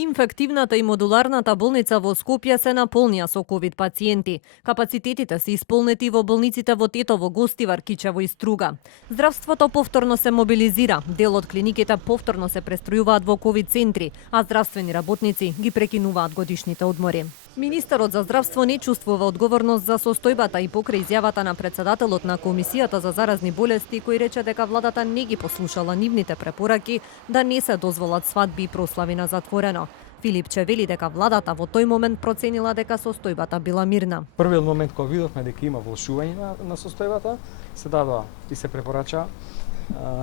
Инфективната и модуларната болница во Скопје се наполнија со ковид пациенти. Капацитетите се исполнети во болниците во Тетово, Гостивар, Кичево и Струга. Здравството повторно се мобилизира. Дел од клиниките повторно се престројуваат во ковид центри, а здравствени работници ги прекинуваат годишните одмори. Министерот за здравство не чувствува одговорност за состојбата и покрај изјавата на председателот на Комисијата за заразни болести, кој рече дека владата не ги послушала нивните препораки да не се дозволат свадби и прослави на затворено. Филипче вели дека владата во тој момент проценила дека состојбата била мирна. Првиот момент кога видовме дека има влошување на состојбата, се дадоа и се препорача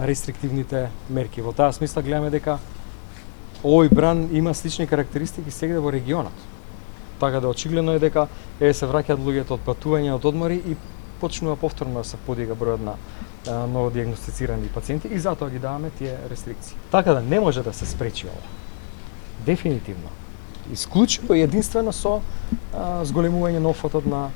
рестриктивните мерки. Во таа смисла гледаме дека овој бран има слични карактеристики сегде во регионот. Така да очигледно е дека се враќаат луѓето од патување, од одмори и почнува повторно да се подига бројот на новодиагностицирани пациенти и затоа ги даваме тие рестрикции. Така да не може да се спречи ова. Дефинитивно. Исклучиво и единствено со зголемување на офатот на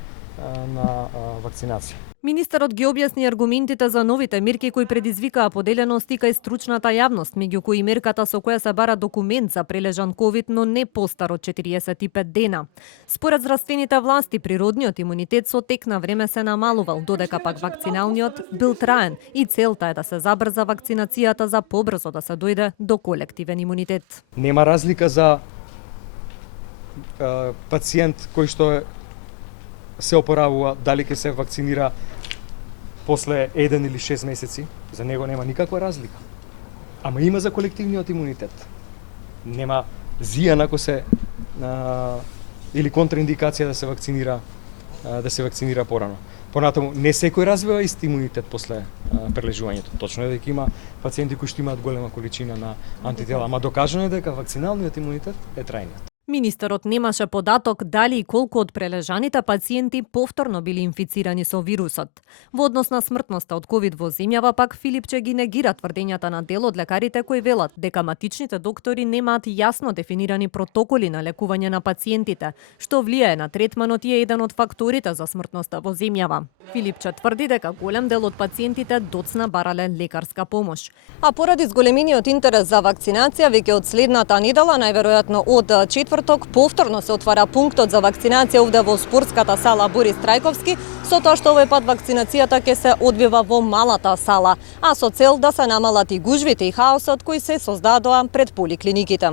вакцинација. Министерот ги објасни аргументите за новите мерки кои предизвикаа поделеност и кај стручната јавност, меѓу кои мерката со која се бара документ за прележан ковид, но не постар од 45 дена. Според здравствените власти, природниот имунитет со тек на време се намалувал, додека пак вакциналниот бил траен и целта е да се забрза вакцинацијата за побрзо да се дојде до колективен имунитет. Нема разлика за пациент кој што се опоравува дали ќе се вакцинира после 1 или 6 месеци, за него нема никаква разлика. Ама има за колективниот имунитет. Нема зијан ако се или контраиндикација да се вакцинира порано. Понатаму не секој развива ист имунитет после прележувањето. Точно е дека има пациенти кои што имаат голема количина на антитела, ама докажано е дека вакциналниот имунитет е трајниот. Министерот немаше податок дали и колку од прележаните пациенти повторно били инфицирани со вирусот. Во однос на смртноста од ковид во земјава пак Филипче ги негира тврдењата на дел од лекарите кои велат дека матичните доктори немаат јасно дефинирани протоколи на лекување на пациентите, што влијае на третманот и е еден од факторите за смртноста во земјава. Филипче тврди дека голем дел од пациентите доцна барале лекарска помош. А поради зголемениот интерес за вакцинација, веќе од следната недела, најверојатно од четврток, повторно се отвара пунктот за вакцинација овде во спортската сала Борис Трајковски, со тоа што овој пат вакцинацијата ќе се одвива во малата сала, а со цел да се намалат и гужвите и хаосот кои се создадоа пред поликлиниките.